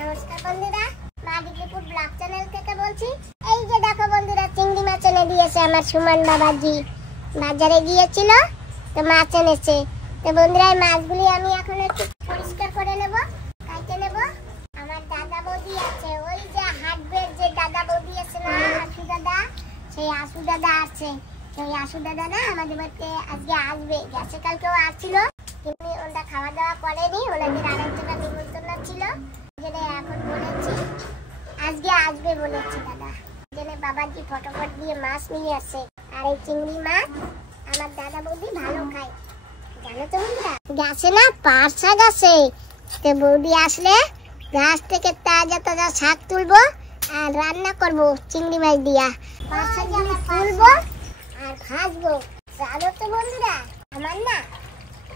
নমস্কার বন্ধুরা, মা ডিগ্রিপুর ব্লগ চ্যানেল থেকে বলছি। এই যে দেখো বন্ধুরা, চিংড়ি মাছ এনে দিয়েছে আমার সুমন বাবাজি। বাজারে গিয়েছিল তো মাছ এনেছে। তো বন্ধুরা, এই মাছগুলি আমি এখন একটু পরিষ্কার করে নেব, কাটে নেব। আমার দাদা বৌদি আছে, ওই যে হাটবের যে দাদা বৌদি আছে না, আশু দাদা, সেই আশু দাদা আছে। সেই আশু দাদা না আমাদের বাড়িতে আজকে আসবে, গেছে কালকেও আসছিল, কিন্তু ওটা খাওয়া দাওয়া করেনি, ওনাদের আরেকটা নিমন্ত্রণ ছিল। এখন বলেছি আজকে আসবে বলেছি দাদা। বাবাজি ফটোফট দিয়ে মাছ নিয়ে আসে। আর এই চিংড়ি মাছ আমার দাদা বৌদি ভালো খায়, জানো তো বন্ধুরা। গাছে না পাট শাক আছে, তো বৌদি আসলে গাছ থেকে তাজা তাজা শাক তুলবো আর রান্না করবো চিংড়ি মাছ দিয়া। পাট শাক আমরা তুলবো আর ভাজবো, জানো তো বন্ধুরা। আমার না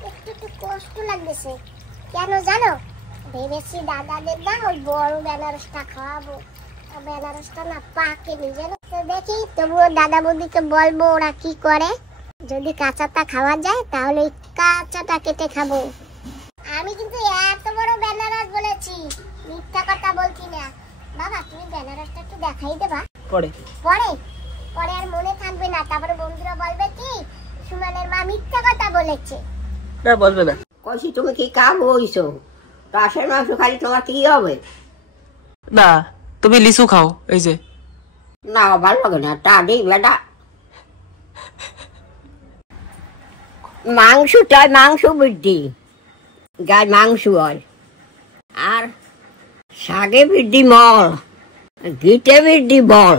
একটু একটু কষ্ট লাগতেছে, কেন জানো? ভেবেছি দাদাদের না ওই বড় বেনারসটা খাওয়াবো, বেনারসটা না পাকেনি জানো তো। দেখি তবুও দাদা বৌদিকে বলবো ওরা কি করে। যদি কাঁচাটা খাওয়া যায় তাহলে কাঁচাটা কেটে খাবো। আমি কিন্তু এত বড় বেনারস বলেছি, মিথ্যা কথা বলছি না। বাবা তুমি বেনারসটা একটু দেখাই দেবা? পরে পরে পরে আর মনে থাকবে না, তারপরে বন্ধুরা বলবে কি সুমনের মা মিথ্যা কথা বলেছে। না বলবে না। কইছি তুমি কি খাবো ওইসব রাসের মাংস খালি তোমার কি হবে? না তুমি লিচু খাও। এই যে না ভালো লাগে না, তা দিই বেটা। মাংসটাই মাংস বৃদ্ধি, গায়ে মাংস হয়, আর শাকে বৃদ্ধি মল, ঘিতে বৃদ্ধি বল,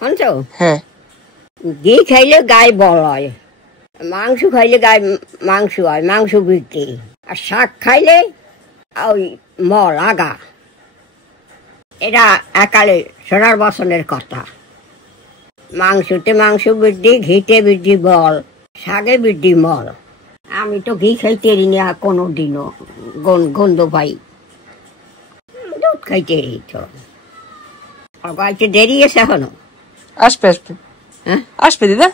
শুনছো? হ্যাঁ, ঘি খাইলে গায়ে বল হয়, মাংস খাইলে গায়ে মাংস হয়, মাংস বৃদ্ধি। আর শাক খাইলে ওই মল আগা। এটা একালে সোনার বসনের কথা। মাংসতে মাংস বৃদ্ধি, ঘিতে বৃদ্ধি বল, শাকে বৃদ্ধি মল। আমি তো ঘি খাইতে না কোনো দিনও, গন্ধ পাই। দুধ খাইতে তো গাইতে দেরি আছে এখনো। আসবে আসবে। হ্যাঁ আসবে দিদা।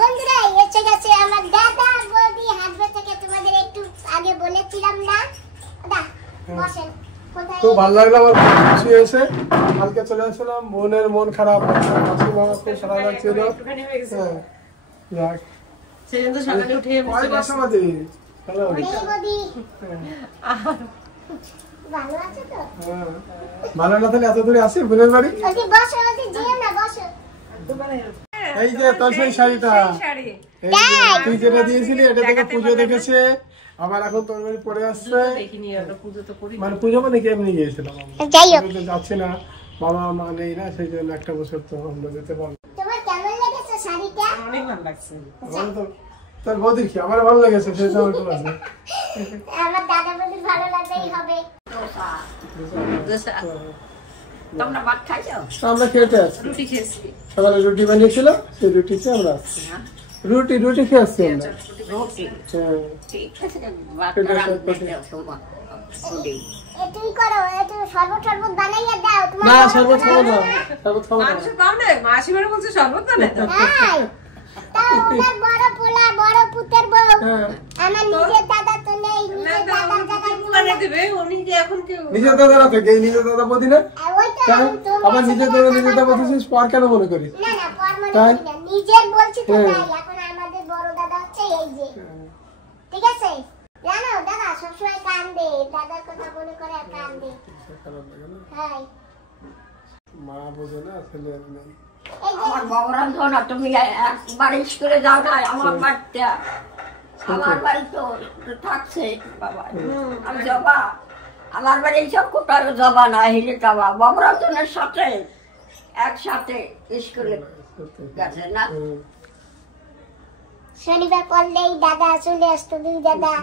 বন্ধুরা এসে গেছে আমার দাদা বৌদি হাটবে থেকে, তোমাদের একটু আগে বলেছিলাম না। দাদা বসেন। তো ভালো লাগলো, আমার খুশি হয়েছে। কালকে চলে আসলাম, বোনের মন খারাপ, মাসি মামা খুব সারা লাগছিল। ভালো না তাহলে এত দূরে আসি বোনের বাড়ি। এই যে তোর সেই শাড়িটা তুই যেটা দিয়েছিলি, এটা থেকে পুজো দেখেছে, আবার এখন তোর বাড়ি পরে আসছে। মানে পুজো মানে কি এমনি গিয়েছিলাম, যাচ্ছি না, বাবা মা নেই না, সেই জন্য একটা বছর তো আমরা যেতে পারবো। তোর বৌদির কি আমার ভালো লেগেছে, সেই জন্য আমার দাদা বৌদির ভালো লাগলেই হবে। তোমরা ভাত খাইছো? আমরা খেতে আসছি, সকালে রুটি বানিয়েছিল, সেই রুটিতে আমরা আসছি। রুটি খেয়ে আসছি আমরা। ঠিক আছে, এটাই করো, এটা শরবত বানাইয়া দাও। তোমার না শরবত খাবো না, শরবত খাবো না। মাসিমারা বলছে শরবত বানাই দাও। তাও ওনার বড় পোলা, বড় পুতের বউ। আমার নিজের দাদা তো নেই, নিজের দাদার দাদা বানাই দিবে উনি যে এখন কেউ। নিজের দাদা না থেকে নিজের দাদা বদি না, আমার নিজের দাদা বলছিস পর কেন মনে করিস? না না পর মনে করি না, নিজের বলছি তো তাই। এখন আমাদের বড় দাদা হচ্ছে এই যে, ঠিক আছে? জানো দাদা সবসময় কান্দে, দাদার কথা মনে করে আর কান্দে। হ্যাঁ মা বোঝে না, ছেলে নেই। আমার বাবরান ধর না, তুমি একবার স্কুলে যাও না আমার বাড়িতে। আমার বাড়ি তো থাকছে বাবা, আমি যাবা আমার বাড়ি এইসব কোটার যাবা না, হেলে যাবা বাবরানের সাথে একসাথে স্কুলে গেছে না। শনিবার পড়লেই দাদা চলে আসতো, দুই দাদা।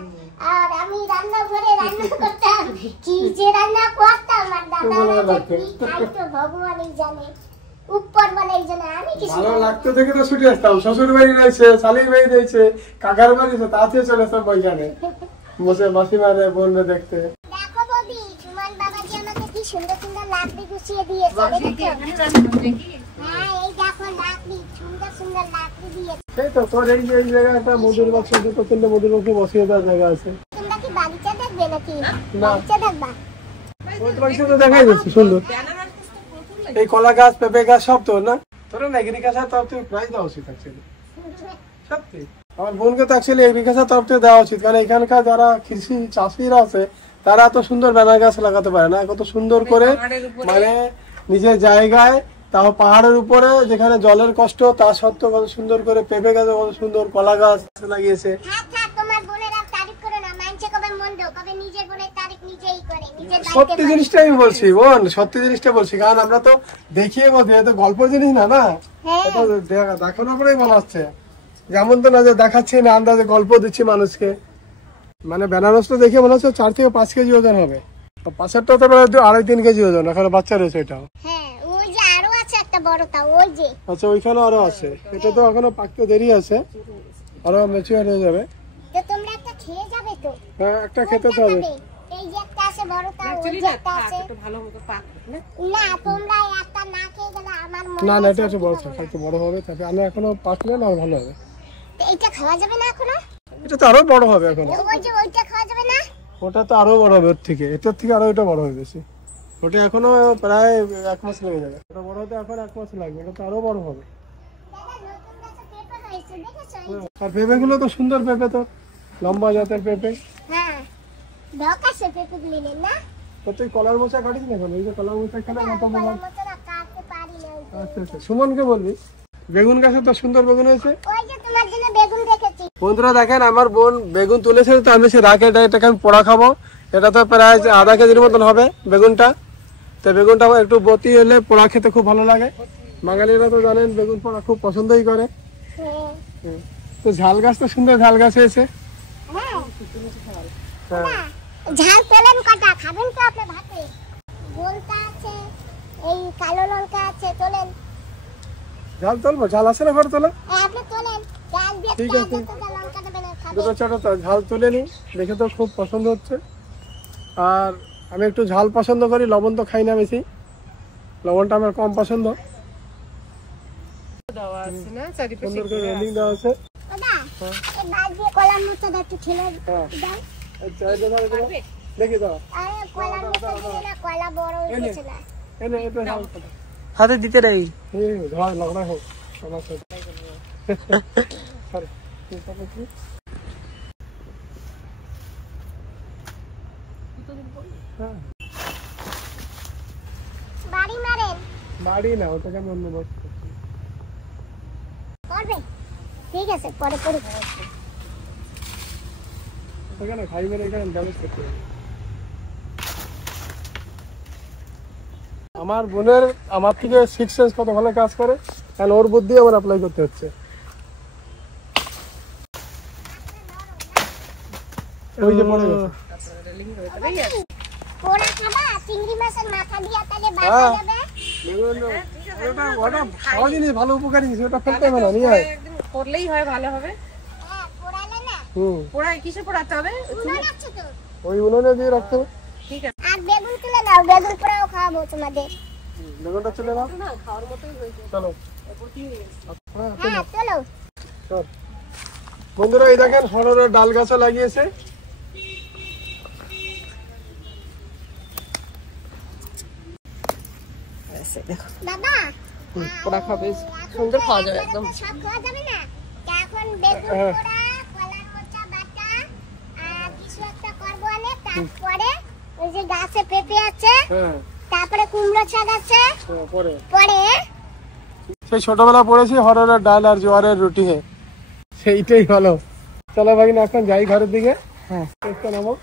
আর আমি রান্না ঘরে রান্না করতাম, কি যে রান্না করতাম আর দাদা কি খাইতো ভগবানই জানে, উপর বলেই জানে। আমি কি ভালো লাগতো দেখে তো ছুটে আসতাম। শ্বশুর বাড়ি রয়েছে, শালির বাড়ি রয়েছে, কাকার বাড়ি রয়েছে, তাতে চলে আসতাম বইখানে বসে মাসিমারে বোনরে দেখতে। দেখো বৌদি, সুমন বাবাজি আমাকে কি সুন্দর সুন্দর লাকড়ি গুছিয়ে দিয়েছে। হ্যাঁ এই দেখো লাকড়ি, সুন্দর সুন্দর লাকড়ি দিয়েছে। এই তো তোর এই যে জায়গায় একটা মধুর বাক্স, দুটো তিনটে মধুর বাক্স বসিয়ে দেওয়ার জায়গা আছে। তোমরা কি বাগিচা দেখবে নাকি? না। বাগিচা দেখবা? ওই তোমাকে শুধু দেখাই যাচ্ছে সুন্দর। এই কলা গাছ, পেঁপে গাছ সব তো না তোরা না এগ্রিকালচার তরফ থেকে প্রাইজ দেওয়া উচিত অ্যাকচুয়ালি। সত্যি আমার বোনকে তো অ্যাকচুয়ালি এগ্রিকালচার তরফ থেকে দেওয়া উচিত, কারণ এখানকার যারা কৃষি চাষিরা আছে তারা এত সুন্দর ব্যানার গাছ লাগাতে পারে না, কত সুন্দর করে মানে নিজের জায়গায়, তাও পাহাড়ের উপরে যেখানে জলের কষ্ট তা সত্ত্বেও কত সুন্দর করে পেঁপে গাছ, কত সুন্দর কলা গাছ লাগিয়েছে। সত্যি জিনিসটা আমি বলছি বোন, সত্যি জিনিসটা বলছি, কারণ আমরা তো দেখিয়ে বলছি, এটা গল্প জিনিস না, না এটা দেখানোর পরেই বলা হচ্ছে, যেমন তো না যে দেখাচ্ছি না আন্দাজে গল্প দিচ্ছি মানুষকে। মানে বেনারসটা দেখে মনে হচ্ছে 4 থেকে 5 কেজি ওজন হবে, পাশেরটা তো প্রায় 2.5-3 কেজি ওজন, এখন বাচ্চা রয়েছে এটাও। আচ্ছা ওইখানে আরো আছে, এটা তো এখনো পাকতে দেরি আছে, আরো ম্যাচিউর হয়ে যাবে। হ্যাঁ একটা খেতে তো হবে। না না এটা একটু বড় থাকে, একটু বড় হবে, তারপরে আমরা এখনো পাকলে না ভালো হবে। এটা খাওয়া যাবে না এখনো? এটা তো আরো বড় হবে এখন। ওইটা খাওয়া যাবে না? ওটা তো আরো বড় হবে, এটার থেকে আরো এটা বড় হবে বেশি। ওটা এখনো প্রায় 1 মাস লেগে যাবে, ওটা বড় হতে এখন 1 মাস লাগবে, এটা তো আরো বড় হবে। আর পেঁপে গুলো তো সুন্দর পেঁপে, তো লম্বা জাতের পেঁপে। হ্যাঁ ঢকাছে পেঁপে গুলো না, তো তুই কলার মোচা কাটিস না কেন? এই যে কলার মোচা খেলে কত বড়। কাটতে পারি না। আচ্ছা আচ্ছা সুমনকে বলবি, বেগুন গাছে তো সুন্দর বেগুন হয়েছে। ওই যে তোমার জন্য বেগুন রেখেছি। বন্ধুরা দেখেন আমার বোন বেগুন তুলেছে, তো আমি সে রাখে এটাকে আমি পোড়া খাবো। এটা তো প্রায় 1/2 কেজির মতন হবে বেগুনটা। তো বেগুনটা একটু বতি হলে পোড়া খেতে খুব ভালো লাগে, বাঙালিরা তো জানেন বেগুন পোড়া খুব পছন্দই করে। তো ঝাল গাছ তো সুন্দর ঝাল গাছ হয়েছে। ঝাল তোলেন কটা, খাবেন তো আপনি ভাতে? গোলটা আছে, এই কালো লঙ্কা আছে, তোলেন। ঝাল তুলবো, ঝাল আছে না ঘরে তোলা? আপনি তোলেন, ঝাল দিয়ে ঠিক আছে লঙ্কা দেবেন খাবেন। দুটো চারটা ঝাল তুলে নি, দেখে তো খুব পছন্দ হচ্ছে। আর আমি একটু ঝাল পছন্দ করি, লবণ তো খাই না বেশি, লবণটা আমার কম পছন্দ। সুন্দর করে রেলিং দেওয়া আছে। দাদা এই বাল দিয়ে কলার মোচাটা একটু ঠেলে দাও। আচ্ছা এটা ধরো তো, দেখি দাও। আরে কলার মোচা দিয়ে না, কলা বড় হয়েছে না। এনে এটা ঝাল খাও। হাতে দিতে নেই। এই ধর লগড়া হোক সমস্যা। সরি এটা কি? বাড়ি মারেন? বাড়ি না, ওটাকে আমি অন্য বস্তু করবে, ঠিক আছে পরে পরে ওখানে খাই মেরে এখানে ড্যামেজ করতে হবে। আমার বোনের আমার থেকে 6 সেন্স কত ভালো কাজ করে, কারণ ওর বুদ্ধি আমার অ্যাপ্লাই করতে হচ্ছে। ওই যে পড়ে গেছে। পোড়া খাবা চিংড়ি মাছের মাথা দিয়ে, তাহলে বাঁচা যাবে। ওটা ভালো জিনিস, ভালো উপকারী জিনিস, ওটা ফেলতে হবে না, নিয়ে আয়। করলেই হয়, ভালো হবে। হ্যাঁ পোড়ালে না, পোড়ায় কিসে পোড়াতে হবে? উনুন আছে তো, ওই উনুনে দিয়ে রাখতে হবে। ঠিক আছে। আর বেগুন তুলে নাও, বেগুন পোড়াও খাওয়াবো তোমাদের। বেগুনটা চলে নাও, খাওয়ার মতোই হয়েছে। চলো। হ্যাঁ চলো। চল বন্ধুরা, এই দেখেন হরড়ের ডাল গাছও লাগিয়েছে। দাদা পোড়া খাবে, সুন্দর খাওয়া যাবে একদম। সব খাওয়া যাবে না, এখন বেগুন পোড়া, কলার মোচা বাটা আর কিছু একটা করবো আনে, তারপরে ওই যে গাছে পেঁপে আছে, তারপরে কুমড়ো শাক আছে, পরে সেই ছোটবেলা পড়েছি হরড়ের ডাল আর জোয়ারের রুটি, সেইটাই হলো। চলো ভাই না এখন যাই ঘরের দিকে। হ্যাঁ নামো।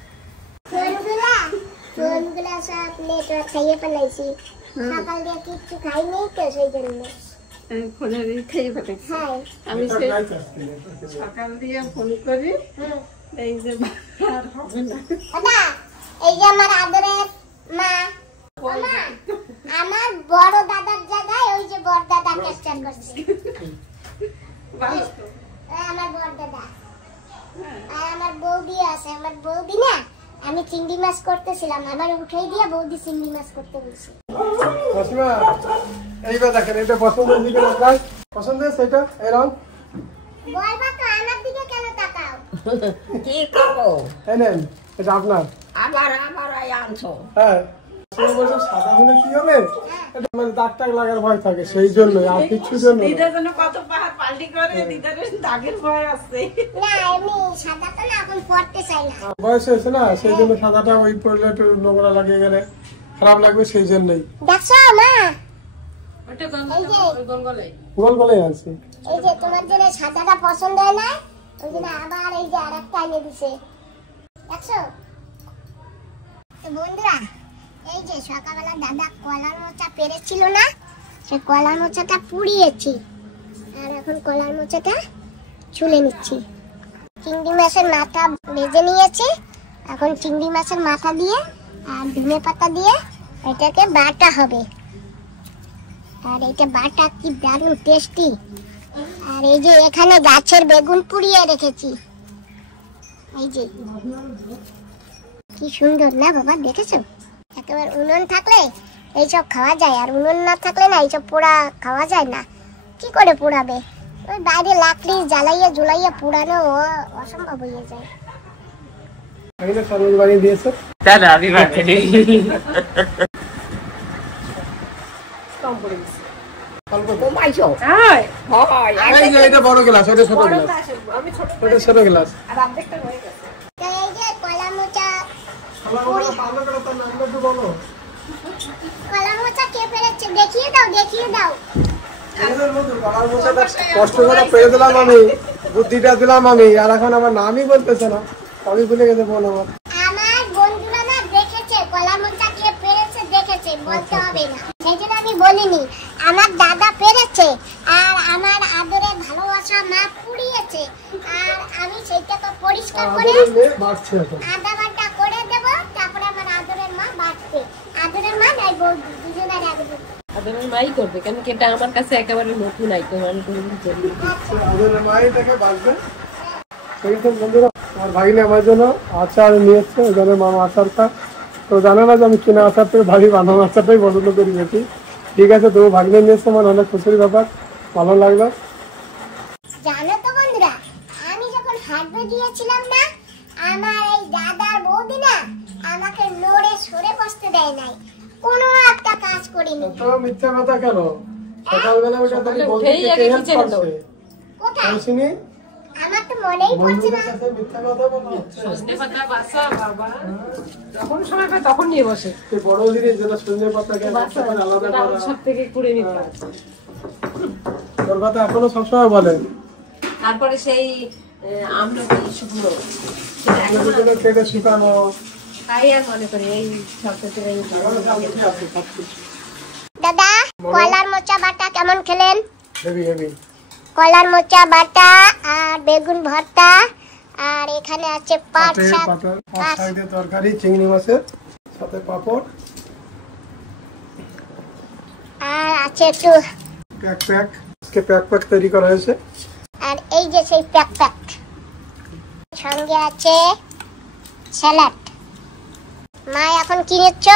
ফোনগুলা সব নেটওয়ার্ক খাইয়ে ফেলাইছি, সকাল দিয়ে কিচ্ছু খাইনি তো সেই জন্য। আমি সকাল দিয়ে ফোন করি, এই যে আর হবে না। দাদা এই যে আমার আদরের মা, আমার বড় দাদার জায়গায় ওই যে বড় দাদা ক্যাপচার করছে, আমার বড় দাদা। আর আমার বৌদি আছে, আমার বৌদি না, আমি চিংড়ি মাছ করতেছিলাম, আমার উঠাই দিয়ে বৌদি চিংড়ি মাছ করতে বলছি। এইবার দেখেন এটা পছন্দের দিকে আপনার পছন্দ হয়েছে, এটা এই রং বলবা তো আমার দিকে কেন তাকাও? কি করবো? এই নেন, এটা আপনার। আবার আনছো। হ্যাঁ সাদা হলে কি হবে, মানে দাগ টাগ লাগার ভয় থাকে, সেই জন্যই, আর কিছু জন্য না। দিদার জন্য কত পাহাড় পাল্টি করে, দিদার দাগের ভয় আছে। না এমনি সাদা তো না, এখন পড়তে চাই না। বয়স হয়েছে না, সেই জন্য সাদাটা ওই পড়লে একটু নোংরা লাগিয়ে গেলে খারাপ লাগবে, সেই জন্যই। দেখছো মা, ওটা এই যে গোল গোলেই আছে। এই যে তোমার জন্য সাদাটা পছন্দ হয় না, ওই জন্য আবার এই যে আরেকটা এনে দিছে, দেখছো? তো বন্ধুরা, এই যে সকালবেলা দাদা কলার মোচা পেরেছিল না, সে কলার মোচাটা পুড়িয়েছি, আর এখন কলার মোচাটা ছুলে নিচ্ছি। চিংড়ি মাছের মাথা ভেজে নিয়েছি, এখন চিংড়ি মাছের মাথা দিয়ে আর ধনে পাতা দিয়ে এটাকে বাটা হবে। আর এটা বাটা কি দারুণ টেস্টি। আর এই যে এখানে গাছের বেগুন পুড়িয়ে রেখেছি, এই যে কি সুন্দর না বাবা, দেখেছো? একেবারে উনুন থাকলে এইসব খাওয়া যায়, আর উনুন না থাকলে না এইসব পোড়া খাওয়া যায় না। কি করে পোড়াবে? ওই বাইরে লাকড়ি জ্বালাইয়া ঝুলাইয়া পোড়ানো অসম্ভব হয়ে যায়। এখানে সরোজ বানিয়ে দিয়েছে। দাদা আমি বানিয়ে অল্প তো। কমাইছো হ্যাঁ হয় এই যে এটা বড় গ্লাস, এটা ছোট গ্লাস, আমি ছোট এটা ছোট গ্লাস। আর অর্ধেকটা হয়ে গেছে। তো এই যে কলা মোচা, পালো করে তার নামটা একটু বলো। কলা মোচা কে পেরেছে দেখিয়ে দাও, দেখিয়ে দাও। এদের মধ্যে গলার মোচাটা কষ্ট করে পেরে দিলাম আমি, বুদ্ধিটা দিলাম আমি, আর এখন আমার নামই বলতেছে না, আমি ভুলে গেছে বোন আমার। আমার বন্ধুরা না দেখেছে কলা মোচা কে পেরেছে, দেখেছে, বলতে হবে না, সেই জন্য আমি বলিনি। আমার দাদা পেরেছে, আর আমার আদরের ভালোবাসা মা পুড়িয়েছে, আর আমি সেইটাকে পরিষ্কার করে বাড়ছে এখন। আদা বাটা করে দেব, তারপরে আমার আদরের মা বাটবে। আদরের মা নাই বৌদি, দুজনের আদর। আদরের মাই করবে, কেন কি এটা আমার কাছে একেবারে নতুন আইটেম, আমি কোনোদিন করিনি। আমাদের মাই থেকে বাঁচবে। সেই তো বন্ধুরা, আমার ভাগিনী আমার জন্য আচার নিয়ে এসছে, ওই জন্য মামা আচারটা তো জানে না যে আমি কিনা আচার থেকে ভারী বানানো আচারটাই পছন্দ করি বেশি। ঠিক আছে, তো ভাগিনী নিয়ে এসছে, আমার অনেক খুশির ব্যাপার, ভালো লাগলো। জানো তো বন্ধুরা, আমি যখন হাঁটতে গিয়েছিলাম না, আমার এই দাদার বৌদি না আমাকে নড়ে সরে বসতে দেয় নাই, কোনো একটা কাজ করিনি। তো মিথ্যা কথা কেন? সকালবেলা ওটা তাহলে বলতে উঠেই কে আগে হেল্প কিচেনে করছে? কোথায়? বলছিনি? আমার তো মনেই পড়ছে বন্ধুদের না। কাছে মিথ্যা কথা বলা হচ্ছে। সজনে পাতা বাসা বাবা, যখন সময় পায় তখন নিয়ে বসে। এই বড় জিনিস যেটা সজনে পাতাকে বাসা আলাদা করা, সব থেকে কুড়ে নিতে হয়। তোর কথা এখনো সবসময় বলে। তারপরে সেই আমলকি শুকনো, সেটা এখন এগুলো কেটে শুকানো, খাই আর মনে করি এই সব থেকে দাদা কলার মোচা বাটা কেমন খেলেন? Heavy heavy. কলার মোচা বাটা আর বেগুন ভর্তা, আর এখানে আছে পাট শাক, পাঁচ সাইডে তরকারি, চিংড়ি মাছের সাথে পাপড়, আর আছে একটু, প্যাক তৈরি করা হয়েছে। আর এই যে সেই প্যাক, সঙ্গে আছে স্যালাড। মা এখন কি নিচ্ছ?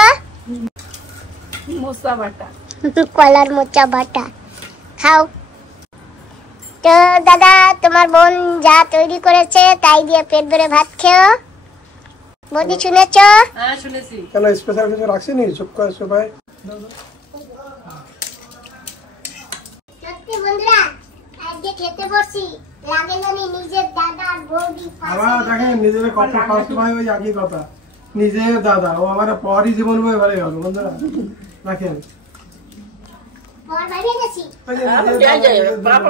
মোচা বাটা। কলার মোচা বাটা খাও। তো দাদা, তোমার বোন যা তৈরি করেছে তাই দিয়ে পেট ভরে ভাত খেও। বৌদি শুনেছ? হ্যাঁ শুনেছি। কেন স্পেশাল কিছু রাখছিনি? চুপ করে সবাই। সত্যি বন্ধুরা, আজকে খেতে বসছি, লাগে জানি নিজের দাদা আর বৌদি আবার দেখেন নিজের কথা খাওয়ার সময় ওই একই কথা, নিজের দাদা ও আমার পরই জীবন বয়ে ভরে গেল। বন্ধুরা দেখেন, পর বানিয়ে গেছি। ওই যে নিজের দাদা,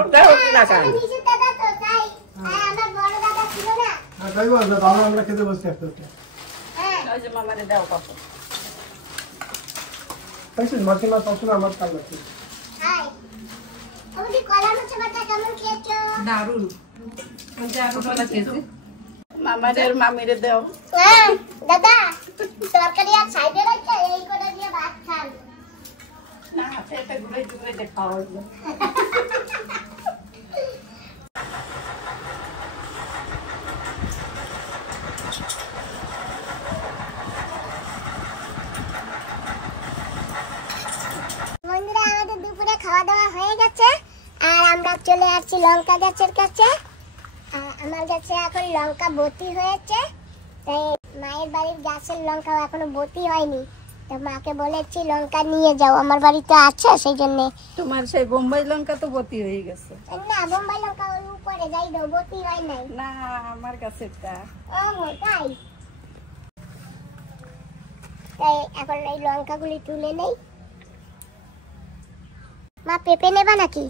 আমার নিজের দাদা তো তাই, আর আমার বড় দাদা ছিল না। তাই বলছে, তাহলে আমরা খেতে বসছি একটা একটা। হ্যাঁ, ওই যে মামারে দাও পাপা। দেখছিস মাসিমা সবসময় আমার কাজ আছে। হাই বৌদি, কলার মোচা বাটা কেমন খেয়েছো? দারুন। মামাদের মামিরে দাও। হ্যাঁ দাদা, তরকারি আর সাইডে রাখতে এই করে দিয়ে ভাত খান। না এটা ঘুরে ঘুরে খাওয়া হলো। বন্ধুরা, আমাদের দুপুরে খাওয়া দাওয়া হয়ে গেছে, আর আমরা চলে আসছি লঙ্কা গাছের কাছে। আমার কাছে এখন লঙ্কা বতি হয়েছে, তাই মায়ের বাড়ির গাছের লঙ্কাও এখনো বতি হয়নি, তো মাকে বলেছি লঙ্কা নিয়ে যাও, আমার বাড়িতে আছে, সেই জন্য। তোমার সেই বোম্বাই লঙ্কা তো বতি হয়ে গেছে। না, বোম্বাই লঙ্কা ওর উপরে যাই দাও, বতি হয় নাই। না, আমার কাছে একটা। ও তাই। তাই এখন এই লঙ্কাগুলি তুলে নেই। মা পেঁপে নেবা নাকি?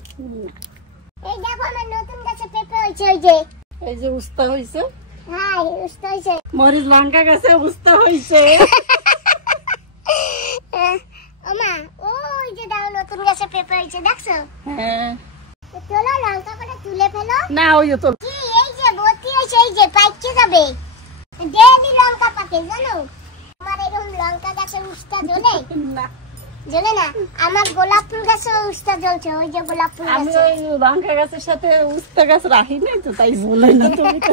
এই দেখো আমার নতুন গাছে পেঁপে হয়েছে, ওই যে। এই যে উস্তা হইছে। হ্যাঁ, উস্তা হয়েছে। মরিচ লঙ্কা গাছে উস্তা হইছে। ও মা, ওই যে দাও নতুন গাছে পেঁপে হয়েছে, দেখছো? হ্যাঁ। চলো লঙ্কা করে তুলে ফেলো। না, ওই তো কি এই যে বতি হয়েছে, এই যে পাইকে যাবে। ডেলি লঙ্কা পাকে, জানো? আমার এরকম লঙ্কা গাছে উস্তা জ্বলে না। জ্বলে না। আমার গোলাপ ফুল গাছে উস্তা জ্বলছে, ওই যে গোলাপ ফুল আমি গাছে। ওই লঙ্কা গাছের সাথে উস্তা গাছ রাখি নাই তো, তাই বলে না। তুমি তো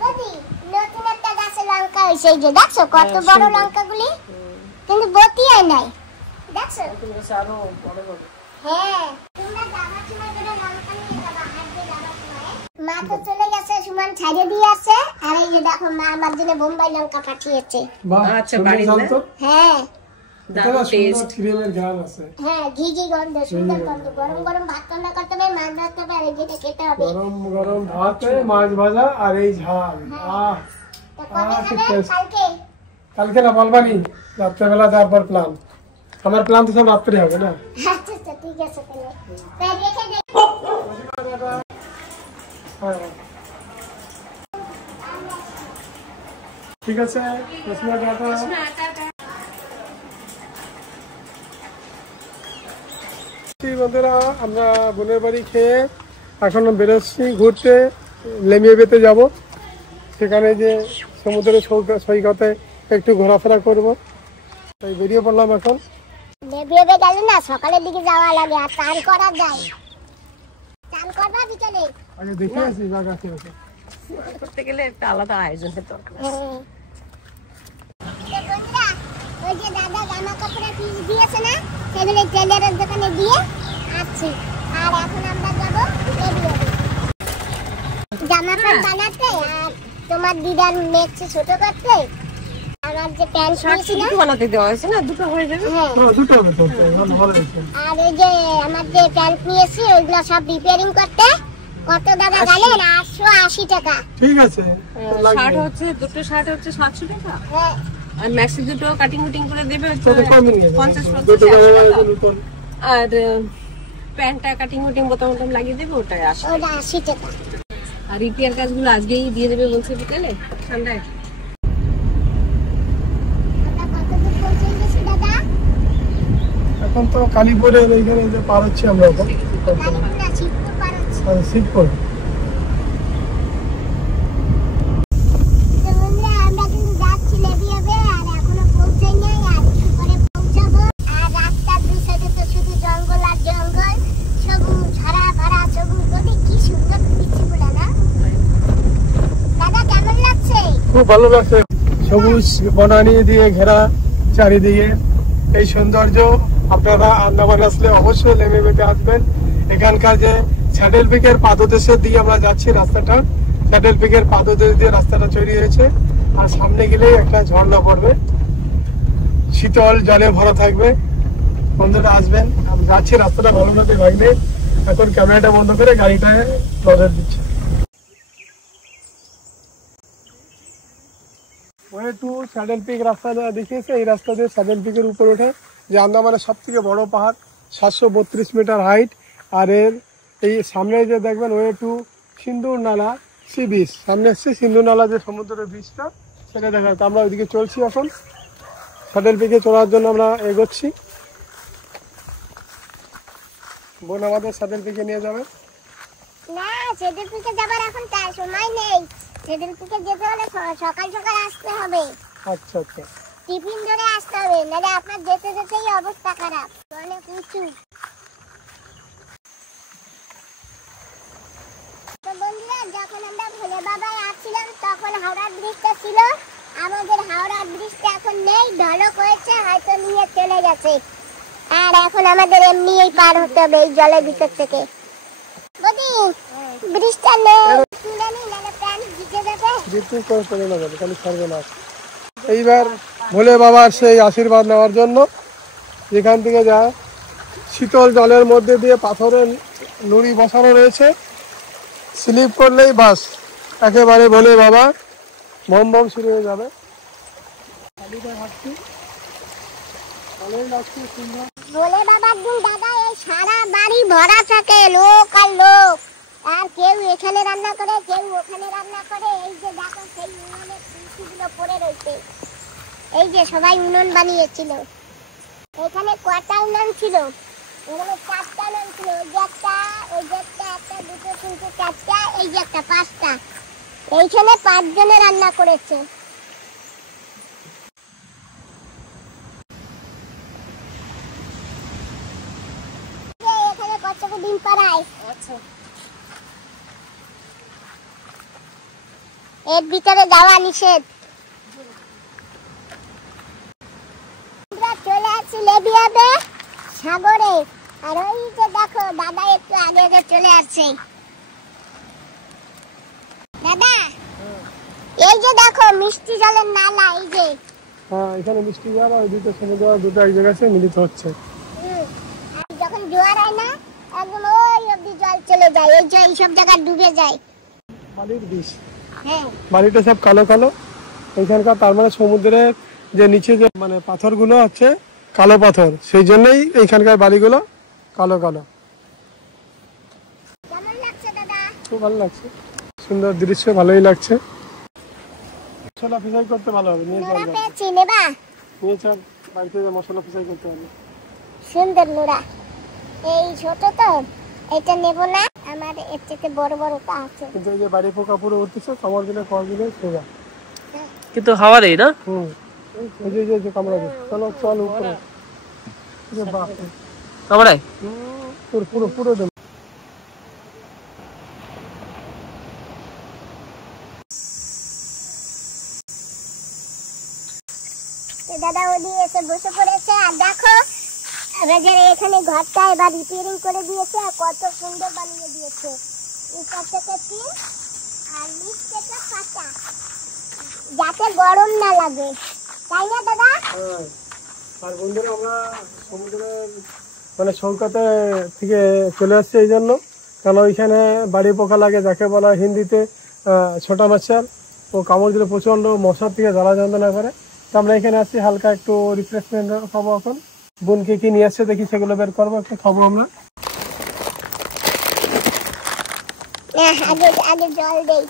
বৌদি, নতুন একটা গাছে লঙ্কা হয়েছে, এই যে দেখছো কত বড় লঙ্কাগুলি, কিন্তু বতি হয় নাই, দেখছো? হ্যাঁ, তোমরা যাবার সময় করে লঙ্কা নিয়ে যাবা, হাট দিয়ে যাবার সময়। মা তো চলে গেছে, সুমন ছাড়িয়ে দিয়ে আসছে। আর এই যে দেখো মা আমার জন্য বোম্বাই লঙ্কা পাঠিয়েছে। আচ্ছা, বাড়ি তো হ্যাঁ দারুণ টেস্ট, ক্রিমের ঘ্রাণ আছে। হ্যাঁ, ঘি ঘি গন্ধ, সুন্দর গন্ধ। গরম গরম ভাত রান্না করতে হবে, মাছ ভাজতে হবে, আর এই যেটা খেতে হবে গরম গরম ভাতে মাছ ভাজা আর এই ঝাল। আহ, তো কবে ঠিক খাবে? আছে। কালকে। কালকে না, বলবানি রাত্রেবেলা যাওয়ার প্ল্যান। আমার প্ল্যান তো সব রাত্রে হবে না। আচ্ছা আচ্ছা, ঠিক আছে তাহলে। তাই রেখে দে। হ্যাঁ, ঠিক আছে, রসনা টাটা। বন্ধুরা, আমরা বোনের বাড়ি খেয়ে এখন বেরোচ্ছি ঘুরতে, লেমিয়ে বেতে যাব। সেখানে যে সমুদ্রের সৈকতে একটু ঘোরাফেরা করব, তাই বেরিয়ে পড়লাম এখন। বেবিয়ে গেলে না সকালের দিকে যাওয়া লাগে, আর চান করা যায়। চান করবা বিকেলে? আগে দেখে আসি জায়গা আছে। করতে গেলে একটা আলাদা আয়োজনের দরকার। তো বন্ধুরা, ওই যে দাদা জামা কাপড়ের পিস দিয়েছে না, সেগুলো টেলারের দোকানে দিয়ে আসছি। আর এখন আমরা যাবো জামা প্যান্ট বানাতে, আর তোমার দিদার মেয়েকে ছোট করতে। আমার যে প্যান্ট নিয়েছি না, বানাতে দেওয়া হয়েছে না, দুটো হয়ে যাবে। হ্যাঁ, দুটো হবে তো, ভালো হয়েছে। আর এই যে আমার যে প্যান্ট নিয়েছি ওইগুলো সব রিপেয়ারিং করতে কত দাদা জানেন? 880 টাকা। ঠিক আছে, শার্ট হচ্ছে, দুটো শার্ট হচ্ছে 700 টাকা। হ্যাঁ, আর ম্যাক্সি দুটো কাটিং কুটিং করে দেবে হচ্ছে তো কমই নিয়ে 50 দুটো 50 টাকা। নতুন। আর প্যান্টটা কাটিং কুটিং বোতাম বোতাম লাগিয়ে দেবে, ওটাই আসে। ওটা 80 টাকা। আর রিপেয়ার কাজগুলো আজকেই দিয়ে দেবে বলছে বিকেলে ঠান্ডায়। আমরা কত দূর পৌঁছে গেছি দাদা? এখন তো কালীপুরের এইখানে যে পার হচ্ছি আমরা, এখন কালীপুর না, শিবপুর পার হচ্ছি। শিবপুর। তো বন্ধুরা, আমরা কিন্তু যাচ্ছি লেবিয়াবে, আর এখনো পৌঁছাই নাই, আর একটু পরে পৌঁছাবো। আর রাস্তার দুই সাইডে তো শুধু জঙ্গল আর জঙ্গল, সবুজ হারা ভরা সবুজ। ওদের কি সুন্দর দৃশ্যগুলো না দাদা, কেমন লাগছে? খুব ভালো লাগছে, সবুজ বনানী দিয়ে ঘেরা চারিদিকে এই সৌন্দর্য। আপনারা আন্দামান আসলে অবশ্যই লেমে বেতে আসবেন। এখানকার যে স্যাডেল পিকের পাদদেশের দিয়ে আমরা যাচ্ছি, রাস্তাটা স্যাডেল পিকের পাদদেশ দিয়ে রাস্তাটা তৈরি হয়েছে। আর সামনে গেলেই একটা ঝর্ণা পড়বে, শীতল জলে ভরা থাকবে। বন্ধুরা আসবেন, আমি যাচ্ছি, রাস্তাটা ভালো মতো ভাগলে। এখন ক্যামেরাটা বন্ধ করে গাড়িটায় নজর দিচ্ছি। ওয়ে টু স্যাডেল পিক রাস্তা দেখিয়েছে, এই রাস্তা দিয়ে স্যাডেল পিকের উপর ওঠে, যে আন্দামানের সব থেকে বড় পাহাড়, 732 মিটার হাইট। আর এর এই সামনে যে দেখবেন ওয়ে টু সিন্ধুর নালা সি বিচ, সামনে এসছে সিন্ধু নালা যে সমুদ্রের বিচটা, সেটা দেখা যাচ্ছে। আমরা ওইদিকে চলছি, এখন স্যাডেল পিকে চলার জন্য আমরা এগোচ্ছি। বোন আমাদের স্যাডেল পিকে নিয়ে যাবে। না, সেদিন পিকে যাবার এখন তার সময় নেই। সেদিন পিকে যেতে হলে সকাল সকাল আসতে হবে। আচ্ছা আচ্ছা, টিফিন ধরে আসতে হবে, নাহলে আপনার যেতে যেতেই অবস্থা খারাপ, অনেক উঁচু। তো বন্ধুরা, যখন আমরা ভোলে বাবায় আসছিলাম তখন হাওড়ার ব্রিজটা ছিল। আমাদের হাওড়ার ব্রিজটা এখন নেই, ঢলক হয়েছে, হয়তো নিয়ে চলে গেছে। আর এখন আমাদের এমনিই পার হতে হবে এই জলের ভিতর থেকে। বদি, ব্রিজটা নেই, তুলে নি, নাহলে প্যান্ট ভিজে যাবে। যেতে করে চলে না যাবে, খালি সর্বনাশ। এইবার ভোলে বাবার সেই আশীর্বাদ নেওয়ার জন্য। যেখান থেকে যায় শীতল জলের মধ্যে দিয়ে পাথরের নুড়ি বসানো রয়েছে, স্লিপ করলেই বাস একেবারে ভোলে বাবা বম বম শুরু হয়ে যাবে। ভোলে বাবার দিন দাদা এই সারা বাড়ি ভরা থাকে লোক আর লোক, আর কেউ এখানে রান্না করে কেউ ওখানে রান্না করে। এই যে দেখো সেই উনুনের গুলো পড়ে রয়েছে, এই যে সবাই উনুন বানিয়েছিল। এখানে কয়টা উনুন ছিল? এখানে 4টা উনুন ছিল। ওই যে একটা, ওই যে একটা, দুটো, তিনটে, 4টা, এই যে একটা, 5টা। এইখানে 5 জনে রান্না করেছে। এখানে কচ্ছপে ডিম পাড়ায়। এর ভিতরে যাওয়া নিষেধ। আমরা চলে আসছি লেবিয়াবে সাগরে। আর ওই যে দেখো দাদা একটু আগে আগে চলে আসছে। দাদা এই যে দেখো মিষ্টি জলের নালা, এই যে হ্যাঁ এখানে মিষ্টি জল আর দুটো সমুদ্র দুটো এক জায়গায় মিলিত হচ্ছে। আর যখন জোয়ার হয় না একদম ওই অবধি জল চলে যায়, এই যে এইসব জায়গায় ডুবে যায়। বালির বিষ, হ্যাঁ বালিটা সব কালো কালো এখানকার, তার মানে সমুদ্রের যে নিচে যে মানে পাথরগুলো আছে কালো পাথর, সেই জন্যই এইখানকার বালিগুলো কালো কালো। কেমন লাগছে দাদা? খুব ভালো লাগছে, সুন্দর দৃশ্য, ভালোই লাগছে। মশলা ফিসাই করতে ভালো হবে, নিয়ে নোরা চল পেয়েছি, নেবা? নিয়ে চল বাড়িতে মশলা ফিসাই করতে হবে। সুন্দর নোরা, এই ছোট তো এটা নেব না, আমার এর থেকে বড় বড়টা আছে। কিন্তু এই যে বাড়ি পোকা পুরো উঠতেছে, কামড় দিলে কল দিলে সোজা। কিন্তু হাওয়া দেয় না। এই যে কামড়া দিচ্ছে। চলো চল উপরে। বাপ কামড়ায় পুরো পুরো পুরো দেব। দাদা ওদিকে এসে বসে পড়েছে। আর দেখো আমাদের এখানে ঘরটা এবার রিপেয়ারিং করে দিয়েছে, আর কত সুন্দর বানিয়ে দিয়েছে। উপর থেকে টিন আর নিচ থেকে পাতা, যাতে গরম না লাগে, তাই না দাদা? আর বন্ধুরা আমরা সমুদ্রের মানে সৈকতে থেকে চলে আসছি এই জন্য, কারণ ওইখানে বাড়ি পোকা লাগে, যাকে বলা হয় হিন্দিতে ছোটা মাছার। ও কামড় দিলে প্রচন্ড মশার থেকে জ্বালা যন্ত্রণা করে। তো আমরা এখানে আসছি হালকা একটু রিফ্রেশমেন্ট খাবো। এখন বোনকে কি নিয়ে আসছে দেখি, সেগুলো বের করবো, একটু খাবো আমরা। আগে জল দেই।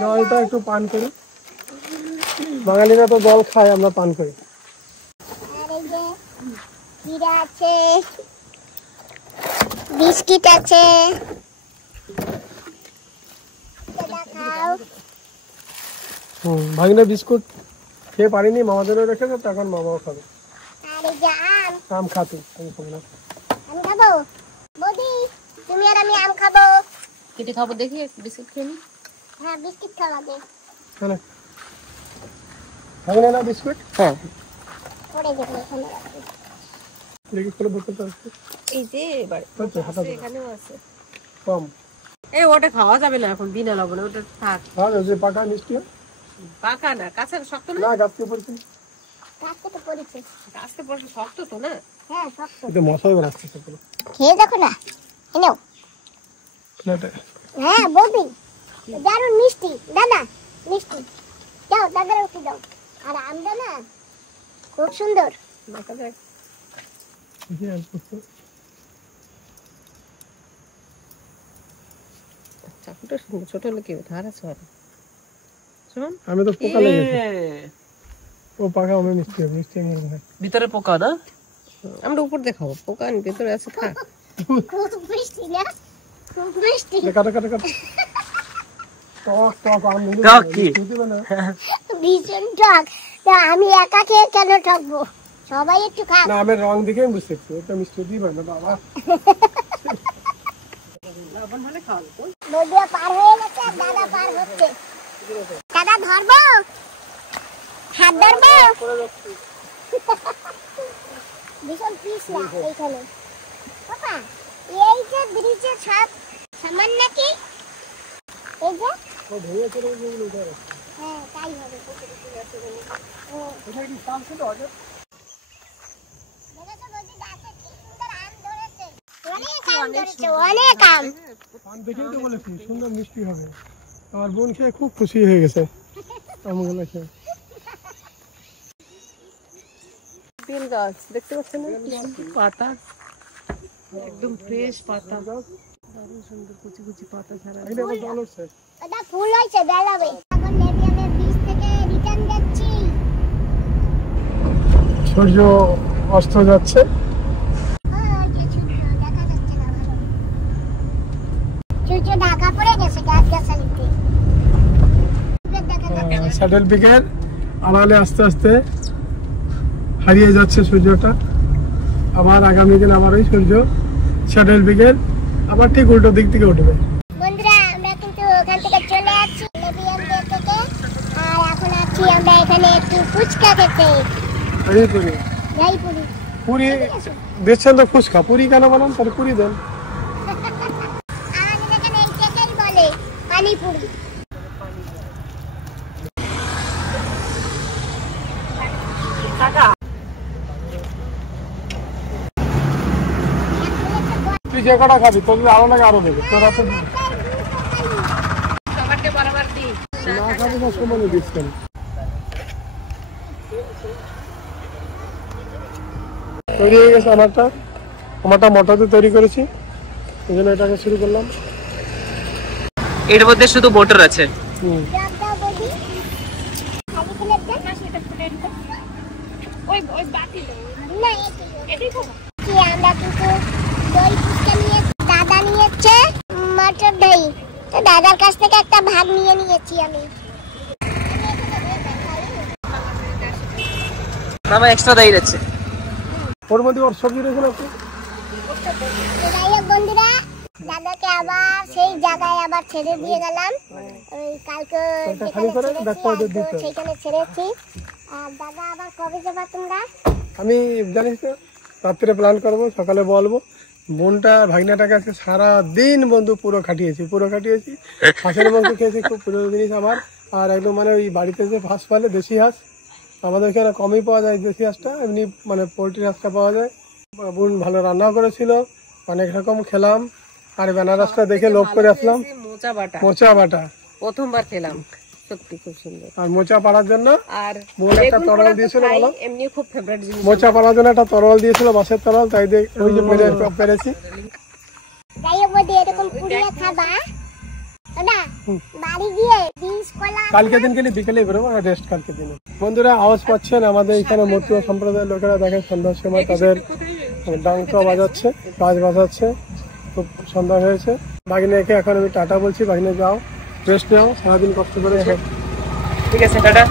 জলটা একটু পান করি, বাঙালিরা তো জল খায়, আমরা পান করি। আর এই যে জিরা আছে, বিস্কিট আছে, দাদা খাও। ভাগিনা বিস্কুট খেয়ে পারিনি, মামাদেরও রেখেছে, তখন মামাও খাবে। আর এই যে আম খাতে আমি খাবো না। আম খাবো বৌদি, তুমি আর আমি আম খাবো। কেটে খাবো, দেখি বিস্কুট খেয়ে নি। হ্যাঁ বিস্কিট খাওয়া দে। চলে ভাগিনা না বিস্কুট। হ্যাঁ পড়ে যাবে এখানে রাখি। দেখি খুলে বলতে পারছি। এই যে এবার এখানেও আছে কম এই ওটা খাওয়া যাবে না এখন বিনা লবণে, ওটা থাক। যে পাকা মিষ্টি পাকা না, কাঁচা শক্ত না। না গাছকে পড়ছে, গাছটা তো পড়েছে। গাছটা পড়ছে শক্ত তো না। হ্যাঁ শক্ত। এটা মশাই বানাচ্ছে সেগুলো। খেয়ে দেখো না, এনো। হ্যাঁ বৌদি দারুণ মিষ্টি দাদা, মিষ্টি। যাও দাদার উঠে দাও। আর আমটা না খুব সুন্দর। দেখা যাক। চাকুটা ছোট হলে কি ধার আছে? শোন আমি তো পোকা লেগেছে। ও পাকা আমি মিষ্টি হবে, মিষ্টি আমি খাই। ভিতরে পোকা না, আমরা উপর দেখাবো, পোকা ভিতরে আছে, থাক। খুব মিষ্টি না, খুব মিষ্টি। কাটা কাটা কাটা। টক টক আম টক কি? ভীষণ টক। তা আমি একা খেয়ে কেন ঠকবো? সবাই একটু খা। না আমি রং দেখে বুঝতে পারছি এটা মিষ্টি দিবে না বাবা। লবণ হলে খাওয়াবো। বৌদিয়া পার হয়ে গেছে আর দাদা পার হচ্ছে। দাদা ধরবো, হাত ধরবো। ভীষণ পিস না এইখানে পাপা। এই যে ব্রিজে সব সামান নাকি, এই যে ও ভেঙে চলে গেল। হ্যাঁ তাই হবে। এটা কি কাম ছিল আজ? দেখেছো বৌদি গাছে কি সুন্দর আম ধরেছে। অনেক আম ধরেছে, অনেক আম। আম দেখেই তো বলেছি সুন্দর মিষ্টি হবে। আমার বোন খেয়ে খুব খুশি হয়ে গেছে আমগুলো খেয়ে। বেল গাছ দেখতে পাচ্ছেন না কি সুন্দর পাতা, একদম ফ্রেশ পাতা, দারুণ সুন্দর কুচি কুচি পাতা ছাড়া। এটা আবার জল হচ্ছে। ওটা ফুল হয়েছে, বেলাবে। এখন নেভিয়ামের বীজ থেকে রিটার্ন যাচ্ছি। সূর্য অস্ত যাচ্ছে। সূর্য ঢাকা পড়ে গেছে গাছগাছালিতে। স্যাডেল পিকের আড়ালে আস্তে আস্তে হারিয়ে যাচ্ছে সূর্যটা। আবার আগামী দিন আবার ওই সূর্য স্যাডেল পিকের আবার ঠিক উল্টো দিক থেকে উঠবে। বন্ধুরা আমরা কিন্তু ওখান থেকে চলে আসছি নেভিয়াম গেট থেকে, আর এখন আছি আমরা এখানে একটু ফুচকা খেতে। পুরি দইপুরি পুরি দিচ্ছেন তো ফুচকা, পুরি কেন বানান? তাহলে পুরি দেন। আমাদের এখানে এইটাকেই বলে পানিপুরি। তুই যে কটা খাবি তোর যদি আরো লাগে আরো দেবে, তোরা তো সবারকে বরাবর দিই। না খাবি না সমানে দিচ্ছেন। তৈরি হয়ে গেছে আমারটা মটর তৈরি করেছি, এই জন্য এটাকে শুরু করলাম। এর মধ্যে শুধু মোটর আছে। জব দাও বৌদি। খালি প্লেট দেন। ওই ওই বাটি না এটাই খাবো। আমরা কিন্তু দই ফুচকা নিয়েছি, দাদা নিয়েছে মটর দই। তো দাদার কাছ থেকে একটা ভাগ নিয়ে নিয়েছি আমি। মামা এক্সট্রা দই দিচ্ছে। ওর মধ্যে ওর সবজি রেখে রাখো। তো যাই হোক বন্ধুরা, দাদাকে আবার সেই জায়গায় আবার ছেড়ে দিয়ে গেলাম। ওই কালকে যেখানে ছেড়েছি আজকেও সেইখানে ছেড়েছি। আর দাদা আবার কবে যাবা তোমরা? আমি জানিস তো রাত্রে প্ল্যান করবো, সকালে বলবো। বোনটা ভাগনাটাকে আজকে সারাদিন বন্ধু পুরো খাটিয়েছি। হাঁসের মাংস খেয়েছি, খুব প্রিয় জিনিস আমার। আর একদম মানে ওই বাড়িতে যে হাঁস পালে দেশি হাঁস, আমাদের এখানে কমই পাওয়া যায় দেশি হাঁসটা, এমনি মানে পোলট্রির হাঁসটা পাওয়া যায়। বোন ভালো রান্না করেছিল, অনেক রকম খেলাম। আর বেনারসটা দেখে লোভ করে আসলাম। মোচা বাটা প্রথমবার খেলাম, সত্যি খুব সুন্দর। আর মোচা পাড়ার জন্য আর বোন একটা তরল দিয়েছিল, বলো এমনি খুব ফেভারিট জিনিস। মোচা পাড়ার জন্য একটা তরল দিয়েছিল, বাঁশের তরল, তাই দিয়ে ওই যে পেরেছি। যাই হোক বৌদি, এরকম পুড়িয়ে খাবা না বাড়ি গিয়ে বীজ কলা। কালকে দিন গেলে বিকেলে বেরোবো, আর রেস্ট কালকে দিনে। বন্ধুরা আওয়াজ পাচ্ছেন, আমাদের এখানে মতুয়া সম্প্রদায়ের লোকেরা দেখেন সন্ধ্যার সময় তাদের ডাঙ্ক বাজাচ্ছে, বাজ বাজাচ্ছে। খুব সন্ধ্যা হয়েছে। বাগিনাকে এখন আমি টাটা বলছি, বাগিনা যাও রেস্ট নাও, সারাদিন কষ্ট করে। ঠিক আছে, টাটা।